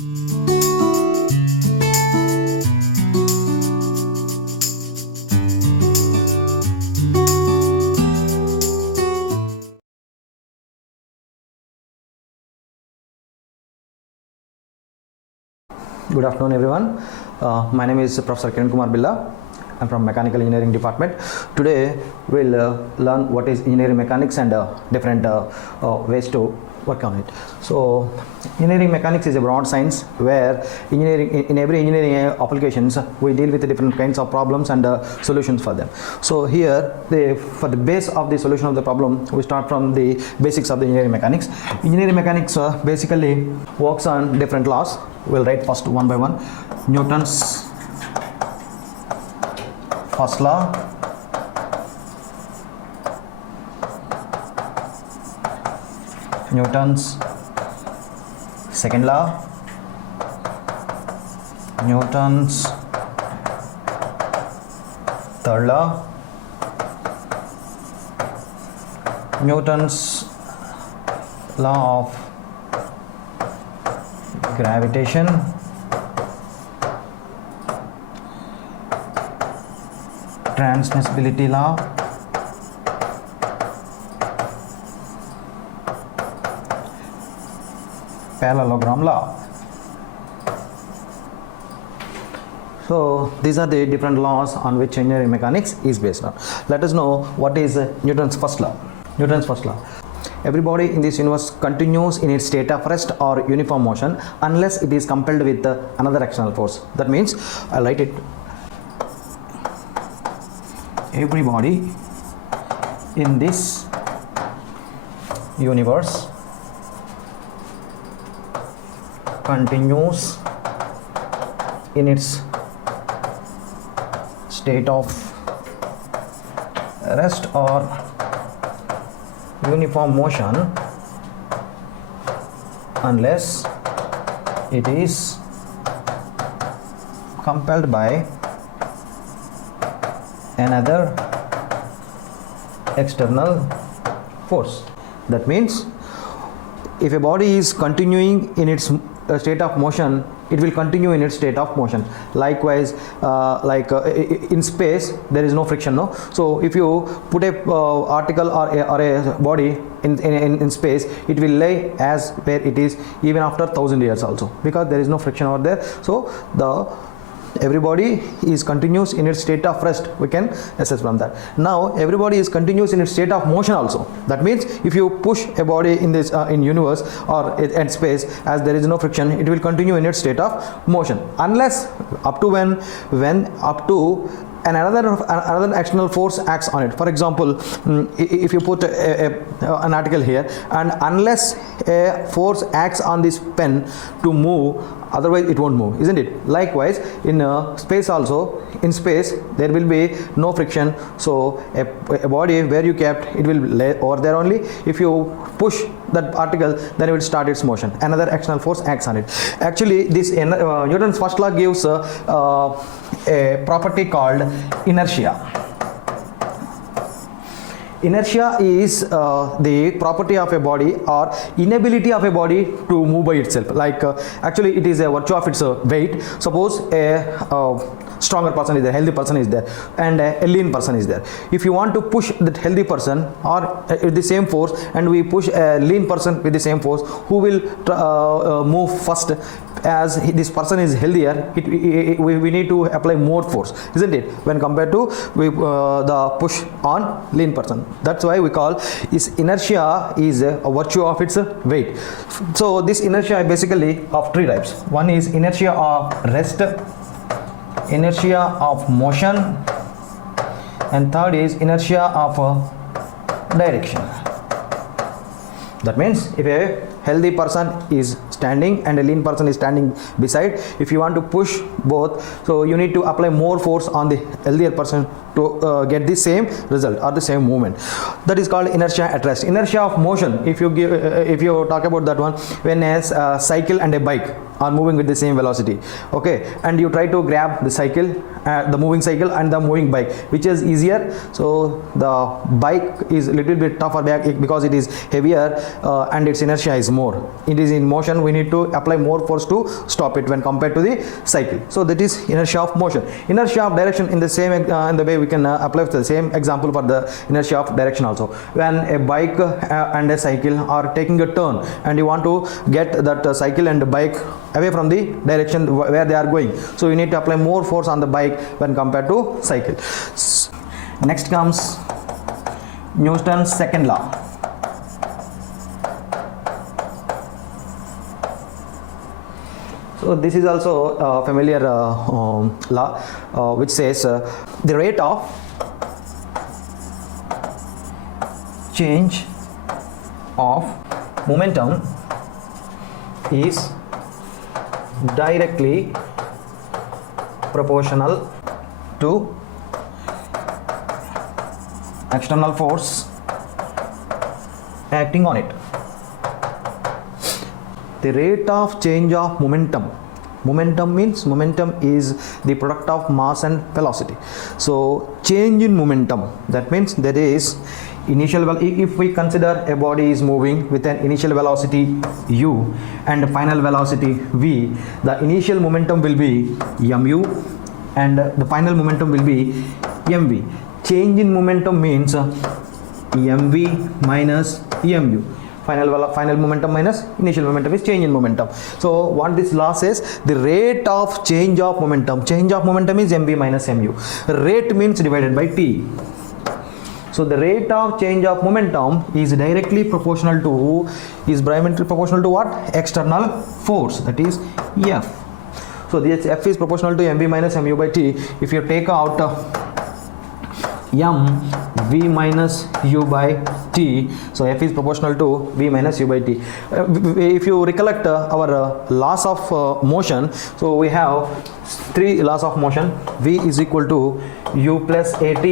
Good afternoon everyone. My name is Professor Kiran Kumar Billa. I'm from Mechanical Engineering Department. Today we'll learn what is engineering mechanics and different ways to work on it. So engineering mechanics is a broad science where in every engineering applications we deal with different kinds of problems and solutions for them. So here for the base of the solution of the problem we start from the basics of the engineering mechanics. Engineering mechanics basically works on different laws. We'll write first one by one. Newton's first law, Newton's second law, Newton's third law, Newton's law of gravitation, transmissibility law, parallelogram law. So these are the different laws on which engineering mechanics is based on. Let us know what is Newton's first law. Newton's first law. Every body in this universe continues in its state of rest or uniform motion unless it is compelled with another external force. That means I'll write it. Every body in this universe continues in its state of rest or uniform motion unless it is compelled by another external force. That means if a body is continuing in its state of motion, it will continue in its state of motion. Likewise, in space there is no friction, no? So if you put a article or a body in space, it will lay as where it is even after 1000 years also, because there is no friction over there. So everybody is continuous in its state of rest, we can assess from that. Now everybody is continuous in its state of motion also. That means if you push a body in this in universe or in space, as there is no friction, it will continue in its state of motion unless up to when up to another external force acts on it. For example, if you put an article here, and unless a force acts on this pen to move, otherwise it won't move, isn't it? Likewise in space also, in space there will be no friction, so a body where you kept, it will lay over there only. If you push that particle, then it will start its motion, another external force acts on it. Actually this Newton's first law gives a property called inertia. Inertia is the property of a body or inability of a body to move by itself. Actually it is a virtue of its weight. Suppose a stronger person is there, healthy person is there, and a lean person is there. If you want to push that healthy person or with the same force, and we push a lean person with the same force, who will move first? As this person is healthier, we need to apply more force, isn't it, when compared to the push on lean person. That's why we call is inertia is a virtue of its weight. So this inertia is basically of three types. One is inertia of rest, inertia of motion, and third is inertia of direction. That means if a healthy person is standing and a lean person is standing beside, if you want to push both, so you need to apply more force on the healthier person to get the same result or the same movement. That is called inertia at rest. Inertia of motion, if you talk about that one, when a cycle and a bike are moving with the same velocity, okay, and you try to grab the cycle, the moving cycle and the moving bike, which is easier? So the bike is a little bit tougher back because it is heavier and its inertia is more. It is in motion, we need to apply more force to stop it when compared to the cycle. So that is inertia of motion. Inertia of direction in the same in the way we can apply the same example for the inertia of direction also. When a bike and a cycle are taking a turn and you want to get that cycle and bike away from the direction where they are going, so you need to apply more force on the bike when compared to cycle. Next comes Newton's second law. So this is also a familiar law which says the rate of change of momentum is directly proportional to external force acting on it. The rate of change of momentum. Momentum means momentum is the product of mass and velocity. So change in momentum, that means there is initial, if we consider a body is moving with an initial velocity u and final velocity v, the initial momentum will be mu and the final momentum will be mv. Change in momentum means mv minus mu. Final momentum minus initial momentum is change in momentum. So what this law says, the rate of change of momentum is mv minus mu. Rate means divided by t. So the rate of change of momentum is directly proportional to, is diametrically proportional to what? External force, that is F. So this F is proportional to mv minus mu by t. If you take out m v minus u by t, so F is proportional to v minus u by t. If you recollect our laws of motion, so we have three laws of motion. V is equal to u plus at,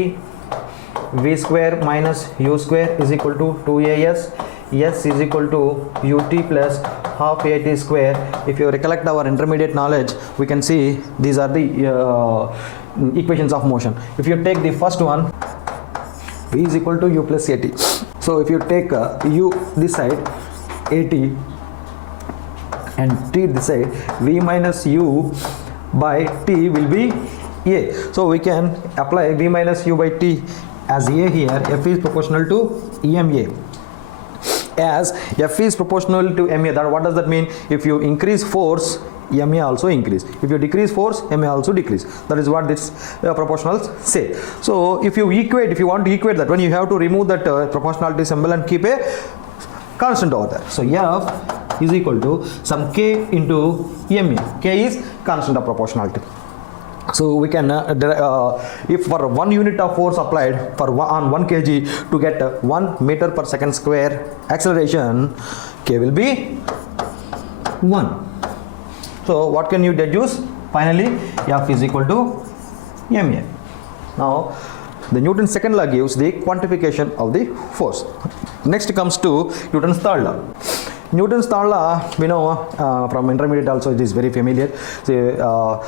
v square minus u square is equal to 2as, s is equal to ut plus half at square. If you recollect our intermediate knowledge, we can see these are the equations of motion. If you take the first one, v is equal to u plus at. So if you take u this side, at, and t this side, v minus u by t will be a. So we can apply v minus u by t as a here. F is proportional to ema. As F is proportional to ma, that what does that mean? If you increase force, ma also increase. If you decrease force, ma also decrease. That is what this proportionals say. So if you want to equate that one, you have to remove that proportionality symbol and keep a constant over there. So F is equal to some k into ma. K is constant of proportionality. So we can if for 1 unit of force applied on 1 kg to get 1 meter per second square acceleration, k will be 1. So what can you deduce? Finally, F is equal to ma. Now the Newton's second law gives the quantification of the force. Next comes to Newton's third law. Newton's third law, we know from intermediate also, it is very familiar. So,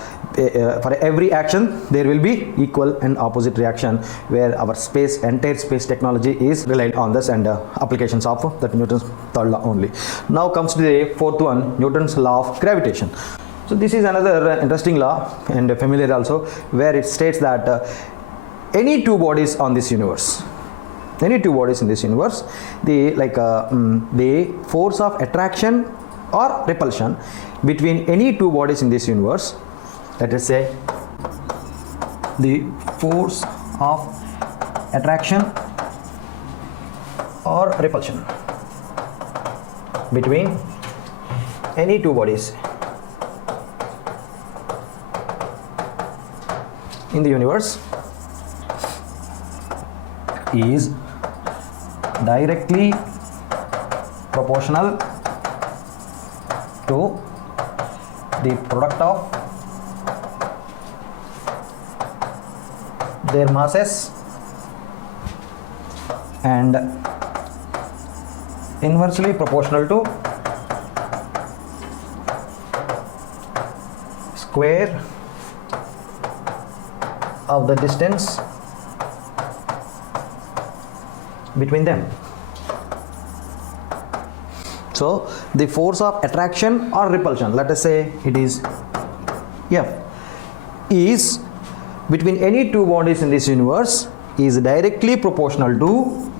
for every action there will be equal and opposite reaction, where our entire space technology is reliant on this and applications of that Newton's third law only. Now comes to the fourth one, Newton's law of gravitation. So this is another interesting law and familiar also, where it states that any two bodies in this universe, the force of attraction or repulsion between any two bodies in this universe, let us say the force of attraction or repulsion between any two bodies in the universe is directly proportional to the product of their masses and inversely proportional to square of the distance between them. So the force of attraction or repulsion, let us say it is F, is between any two bodies in this universe is directly proportional to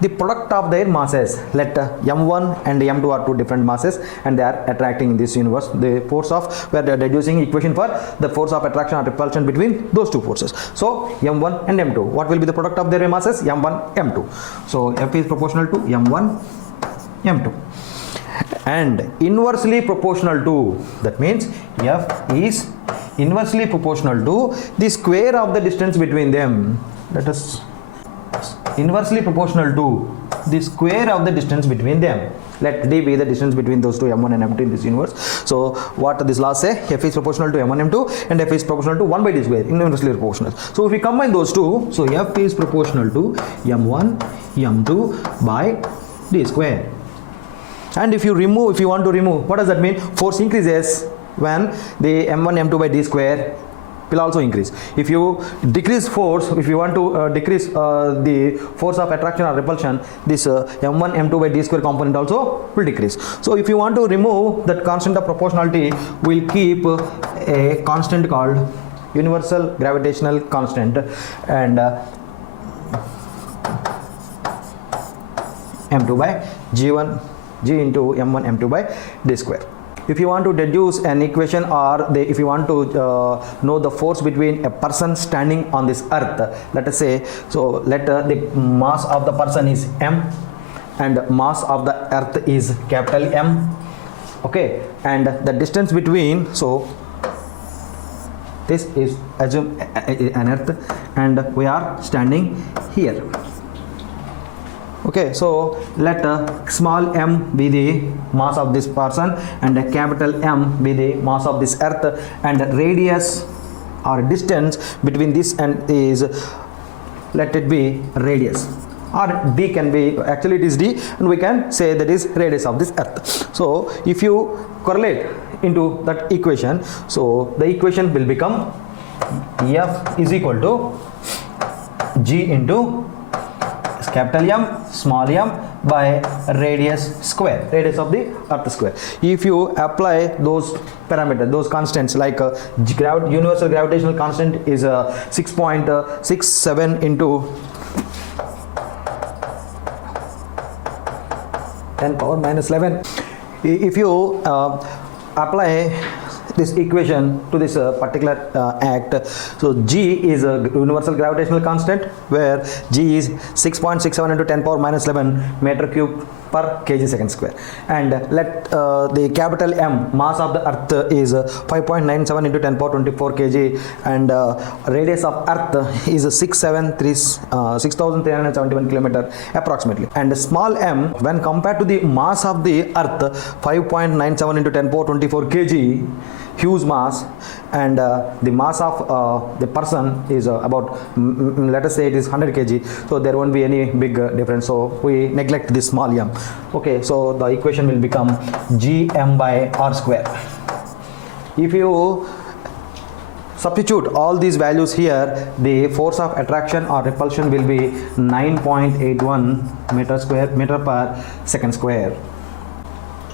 the product of their masses. Let m1 and m2 are two different masses and they are attracting in this universe. The force of, we are deducing equation for the force of attraction or repulsion between those two forces. So m1 and m2, what will be the product of their masses? m1 m2. So F is proportional to m1 m2 and inversely proportional to, that means F is inversely proportional to the square of the distance between them. Let us inversely proportional to the square of the distance between them. Let D be the distance between those two, m1 and m2 in this universe. So what this law say? F is proportional to m1 m2 and F is proportional to 1 by D square, inversely proportional. So if we combine those two, so F is proportional to m1 m2 by D square. And if you want to remove, what does that mean? Force increases when the m1 m2 by D square will also increase. If you decrease force, if you want to decrease the force of attraction or repulsion, this m1 m2 by D square component also will decrease. So if you want to remove that constant of proportionality, we'll keep a constant called universal gravitational constant and m2 by g1 g into m1 m2 by D square. If you want to deduce an equation or if you want to know the force between a person standing on this earth, let us say, so let the mass of the person is m and mass of the earth is capital M, okay, and the distance between, so this is assume an earth and we are standing here. Okay, so let small m be the mass of this person and a capital M be the mass of this earth, and radius or distance between this and is, let it be radius, or D can be, actually it is D and we can say that is radius of this earth. So if you correlate into that equation, so the equation will become F is equal to G into capital M small m by radius square, radius of the earth square. If you apply those parameters, those constants, like universal gravitational constant is 6.67 into 10 power minus 11. If you apply this equation to this particular act, so G is a universal gravitational constant where G is 6.67 into 10 power minus 11 meter cube per kg second square, and let the capital M mass of the earth is 5.97 into 10 power 24 kg and radius of earth is 6,371 kilometer approximately, and small m when compared to the mass of the earth 5.97 into 10 power 24 kg, huge mass, and the mass of the person is about let us say it is 100 kg, so there won't be any big difference, so we neglect this small m. Okay, so the equation will become gm by r square. If you substitute all these values here, the force of attraction or repulsion will be 9.81 meter per second square.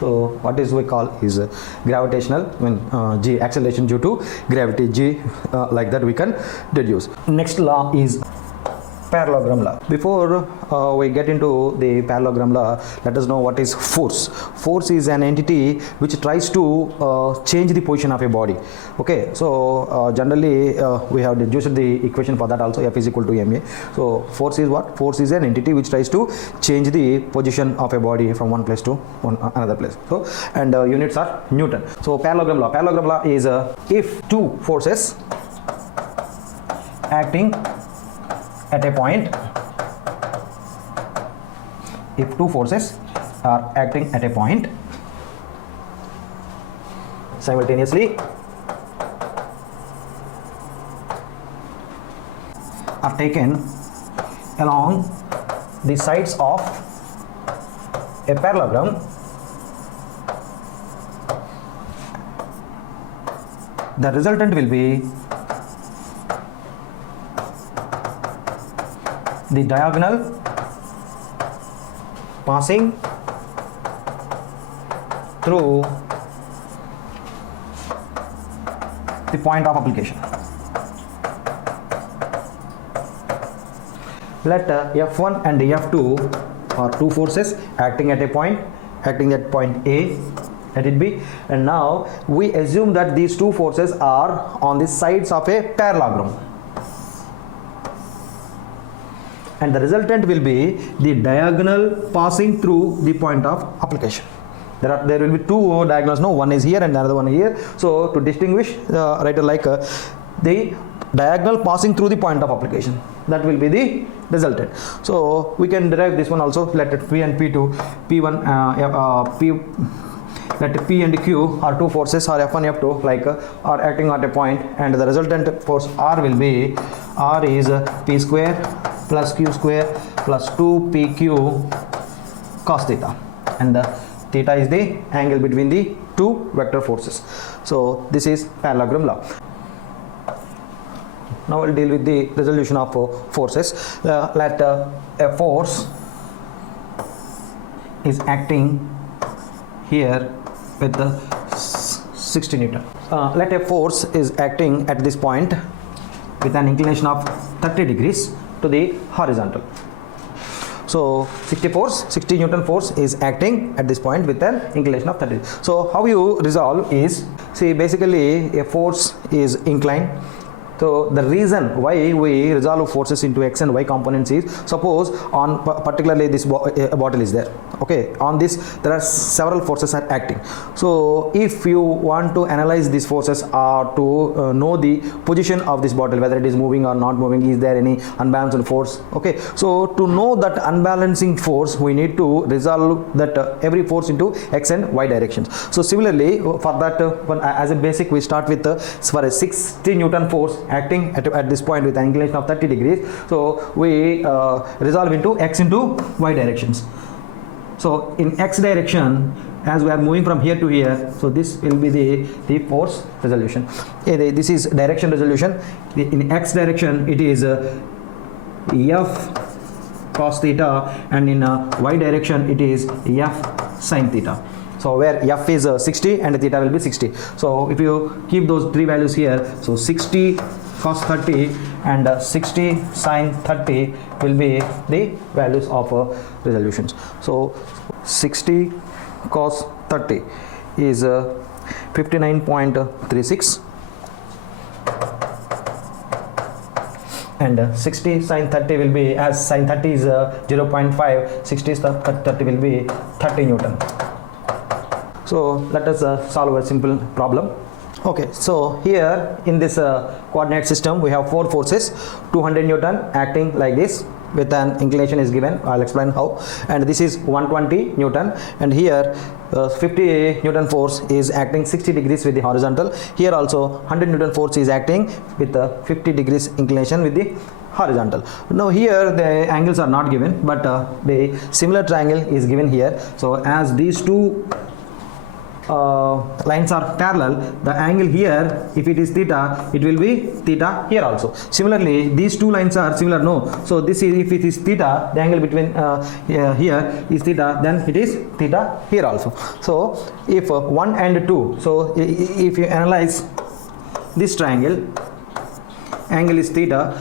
So what is we call is gravitational, when g acceleration due to gravity, g like that we can deduce. Next law is parallelogram law. Before we get into the parallelogram law, let us know what is force. Force is an entity which tries to change the position of a body. Okay, so generally we have deduced the equation for that also, F is equal to ma. So force is what? Force is an entity which tries to change the position of a body from one place to another place. So and units are Newton. So parallelogram law is if two forces acting at a point, if two forces are acting at a point simultaneously are taken along the sides of a parallelogram, the resultant will be the diagonal passing through the point of application. Let F1 and F2 are two forces acting at point A, let it be, and now we assume that these two forces are on the sides of a parallelogram, and the resultant will be the diagonal passing through the point of application. There will be two diagonals, no, one is here and another one here. So to distinguish, write like the diagonal passing through the point of application, that will be the resultant. So we can derive this one also. Let it P and P2, P1, P. Let P and Q are two forces, or F1, F2 like are acting at a point, and the resultant force R will be, R is P square plus Q square plus 2PQ cos theta, and the theta is the angle between the two vector forces. So this is parallelogram law. Now we'll deal with the resolution of forces. Let a force is acting here with the 60 Newton. Let a force is acting at this point with an inclination of 30 degrees to the horizontal. So 60 Newton force is acting at this point with an inclination of 30. So how you resolve is, see, basically a force is inclined. So the reason why we resolve forces into x and y components is, suppose on particularly this bottle is there, okay, on this there are several forces are acting. So if you want to analyze these forces or to know the position of this bottle, whether it is moving or not moving, is there any unbalanced force, okay, so to know that unbalancing force we need to resolve that every force into x and y directions. So similarly for that as a basic we start with for a 60 Newton force acting at this point with an inclination of 30 degrees. So we resolve into x into y directions. So in x direction, as we are moving from here to here, so this will be the force resolution. This is direction resolution. In x direction it is f cos theta, and in y direction it is f sin theta. So where f is 60 and theta will be 60. So if you keep those three values here, so 60 cos 30 and 60 sin 30 will be the values of resolutions. So 60 cos 30 is 59.36 and 60 sin 30 will be, as sin 30 is 0.5, 60 30 will be 30 Newton. So let us solve a simple problem. Okay, so here in this coordinate system we have four forces, 200 Newton acting like this with an inclination is given, I'll explain how, and this is 120 Newton, and here 50 Newton force is acting 60 degrees with the horizontal. Here also 100 Newton force is acting with 50 degrees inclination with the horizontal. Now here the angles are not given, but the similar triangle is given here. So as these two lines are parallel, the angle here, if it is theta, it will be theta here also. Similarly, these two lines are similar, no, so this is, if it is theta, the angle between here is theta, then it is theta here also. So if 1 and 2, so if you analyze this triangle, angle is theta,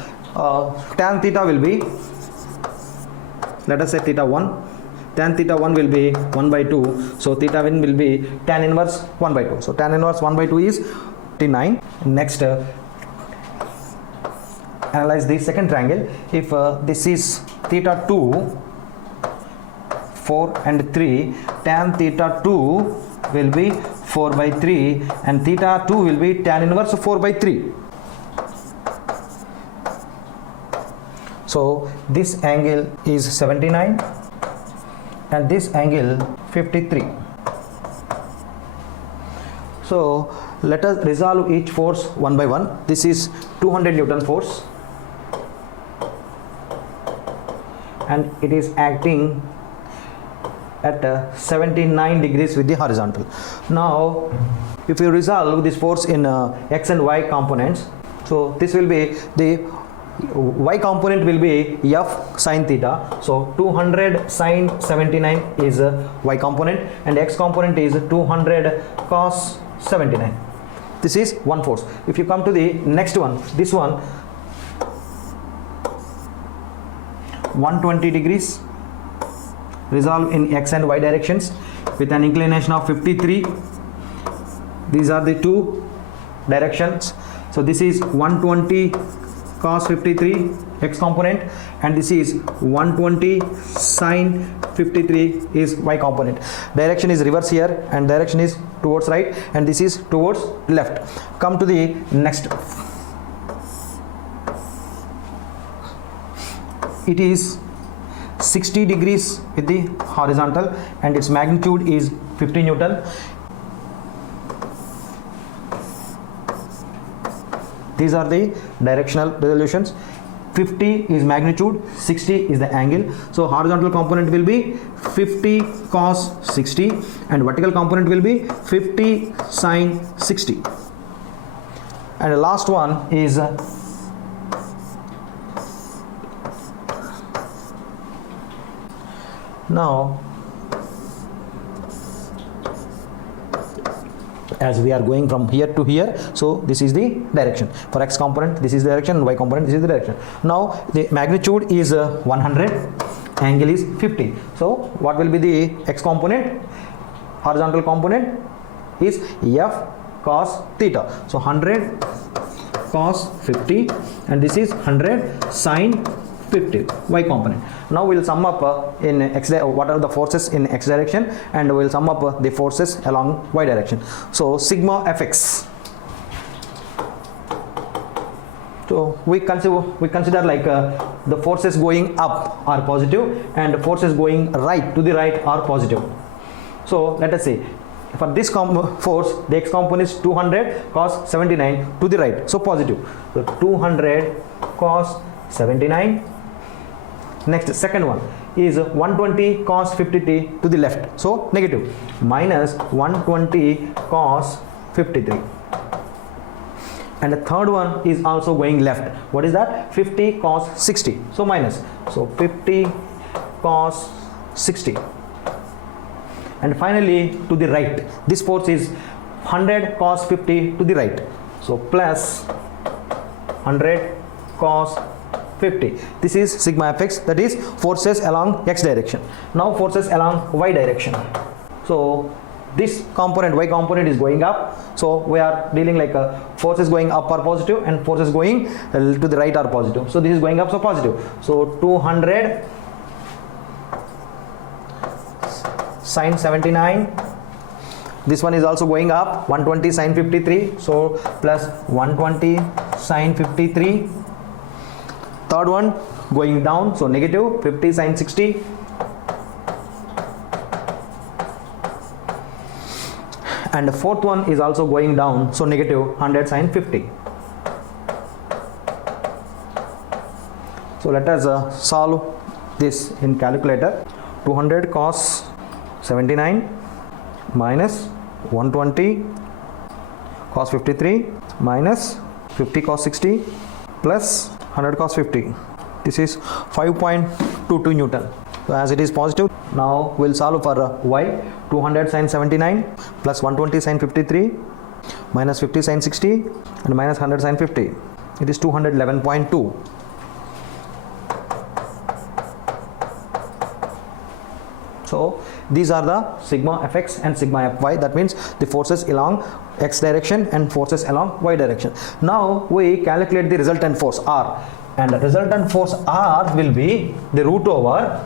tan theta will be, let us say theta 1, tan theta 1 will be 1 by 2, so theta 1 will be tan inverse 1 by 2. So tan inverse 1 by 2 is 9. Next, analyze the second triangle. If this is theta 2, 4 and 3, tan theta 2 will be 4 by 3 and theta 2 will be tan inverse 4 by 3. So this angle is 79 and this angle 53. So let us resolve each force one by one. This is 200 Newton force and it is acting at 79 degrees with the horizontal. Now if you resolve this force in x and y components, so this will be the y component will be f sin theta. So 200 sin 79 is y component, and x component is 200 cos 79. This is one force. If you come to the next one, this one 120 degrees resolve in x and y directions with an inclination of 53. These are the two directions. So this is 120 cos 53 x component, and this is 120 sin 53 is y component. Direction is reverse here, and direction is towards right, and this is towards left. Come to the next. It is 60 degrees with the horizontal, and its magnitude is 50 Newton. These are the directional resolutions. 50 is magnitude, 60 is the angle. So horizontal component will be 50 cos 60, and vertical component will be 50 sin 60. And the last one is now, as we are going from here to here, so this is the direction. For x component this is the direction, and y component this is the direction. Now the magnitude is 100, angle is 50. So what will be the x component? Horizontal component is f cos theta. So 100 cos 50, and this is 100 sin 50, y component. Now we will sum up in x, what are the forces in x direction, and we will sum up the forces along y direction. So sigma fx. So we consider like the forces going up are positive, and forces going right to the right are positive. So let us say for this force, the x component is 200 cos 79 to the right, so positive. So 200 cos 79. Next, second one is 120 cos 53 to the left, so negative, minus 120 cos 53. And the third one is also going left. What is that? 50 cos 60, so minus, so 50 cos 60. And finally to the right, this force is 100 cos 50 to the right, so plus 100 cos 50. This is sigma fx, that is forces along x direction. Now forces along y direction. So this component, y component, is going up, so we are dealing like forces going up are positive and forces going to the right are positive. So this is going up, so positive. So 200 sin 79. This one is also going up, 120 sin 53, so plus 120 sin 53. Third one going down, so negative, 50 sin 60. And the fourth one is also going down, so negative, 100 sin 50. So let us solve this in calculator. 200 cos 79 minus 120 cos 53 minus 50 cos 60 plus 100 cos 50. This is 5.22 Newton. So as it is positive, now we'll solve for y. 200 sin 79 plus 120 sin 53 minus 50 sin 60 and minus 100 sin 50. It is 211.2. So these are the sigma fx and sigma fy, that means the forces along x direction and forces along y direction. Now we calculate the resultant force R, and the resultant force R will be the root over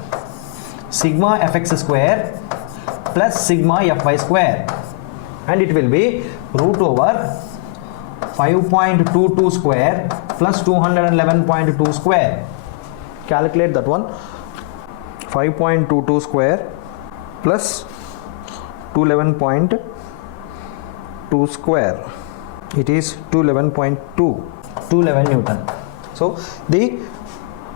sigma fx square plus sigma fy square, and it will be root over 5.22 square plus 211.2 square. Calculate that one. 5.22 square plus 211.2 square. It is 211 Newton. So the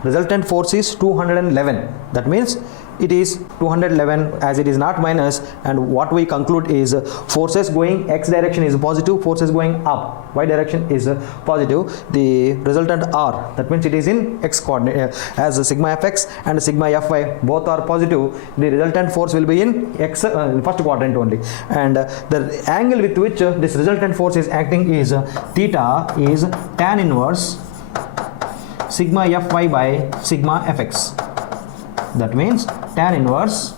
resultant force is 211. That means it is 211 as it is not minus, and what we conclude is forces going x direction is positive, forces going up y direction is positive. The resultant r, that means it is in x coordinate, as sigma fx and sigma fy both are positive, the resultant force will be in x first quadrant only, and the angle with which this resultant force is acting is theta is tan inverse sigma fy by sigma fx. That means tan inverse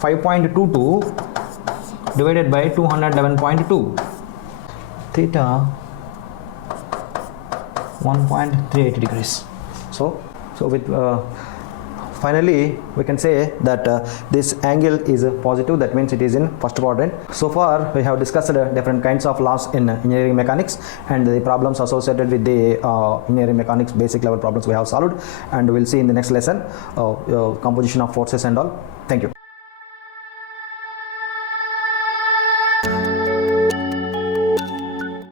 5.22 divided by 211.2, theta 1.38 degrees. So with finally we can say that this angle is positive, that means it is in first quadrant. So far we have discussed different kinds of laws in engineering mechanics and the problems associated with the engineering mechanics basic level problems we have solved, and we will see in the next lesson composition of forces and all. Thank you.